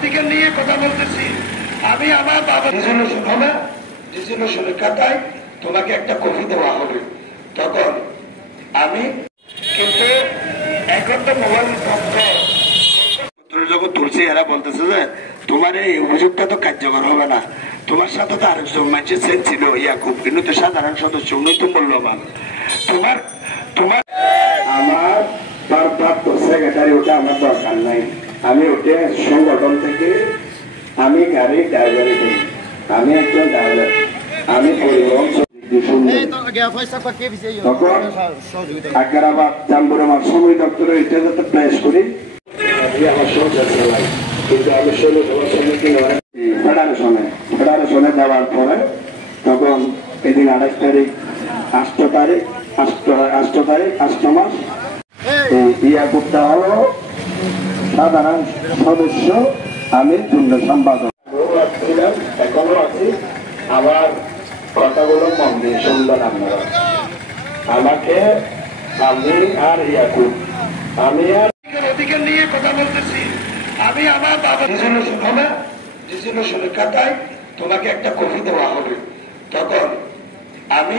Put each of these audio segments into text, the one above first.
অধিকার নিয়ে কথা বলতেছি। আমি আমার বাবা রেজলিউশন হবে, রেজলিউশনের খাতায় তোমাকে একটা কপি দেওয়া হবে। তখন আমি কিন্তু এখন তো মোবাইল যখন তুলছি এরা বলতেছে যে তোমার এই অভিযোগটা তো কার্যকর হবে না, তোমার সাথে তো আরেকজন মানুষের সেন্স ছিল ইয়াকুব, কিন্তু তো সাধারণ সদস্য উনি তো মূল্যবান। তোমার তোমার আমার ভারপ্রাপ্ত সেক্রেটারি ওটা আমার দরকার নাই। আমি ওটা সংগঠন থেকে আমি গাড়ির ড্রাইভারি করি, আমি একজন ড্রাইভার, আমি পরিবহন আগ্রাবাদ জাম্বুরামার সময় দপ্তরে এটা যাতে প্রেস করি আমার সংসার চালাই। কিন্তু আমি ফেডারেশনে যাওয়ার পরে তখন এদিন 28 তারিখ 8 মাস ইয়াকুবটা হলো সাধারণ সদস্য, আমি যুগ্ম সম্পাদক ছিলাম, এখনো আছি। আমার কথাগুলো মন দিয়ে শুনলেন আপনারা। আমাকে আমি আর ইয়াকুব, আমি আর অধিকার নিয়ে কথা বলতেছি। আমি আমার বাবা রেজলিউশন হবে, রেজলিউশনের খাতায় তোমাকে একটা কপি দেওয়া হবে। তখন আমি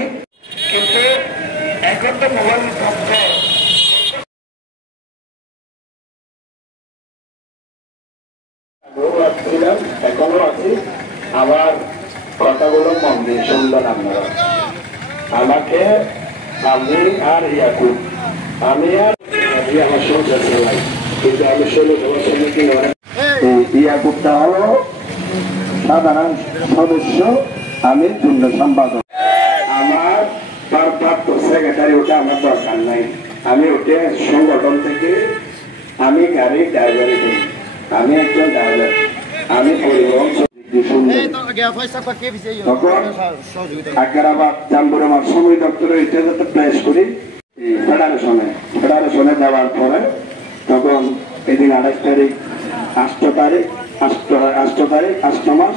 কিন্তু এখন তো মোবাইল ছিলাম, এখনো আছি। আমার কথাগুলো মন দিয়ে শুনলেন আপনারা। আমাকে আমি আর ইয়াকুব, আমি আর আমার সংসার চালাই, কিন্তু আমি ইয়াকুবটা হলো সাধারণ সদস্য, আমি যুগ্ম সম্পাদক। আমার ভারপ্রাপ্ত সেক্রেটারি ওটা আমার দরকার নাই। আমি ওটা সংগঠন থেকে আমি গাড়ির ড্রাইভারি করি, আমি একজন ড্রাইভার, আমি পরিবহন আগ্রাবাদ জাম্বুরামার সময় দপ্তরে এটা যাতে প্রেস করি ফেডারেশনে যাওয়ার পরে তখন এদিন 28 তারিখ 8 মাস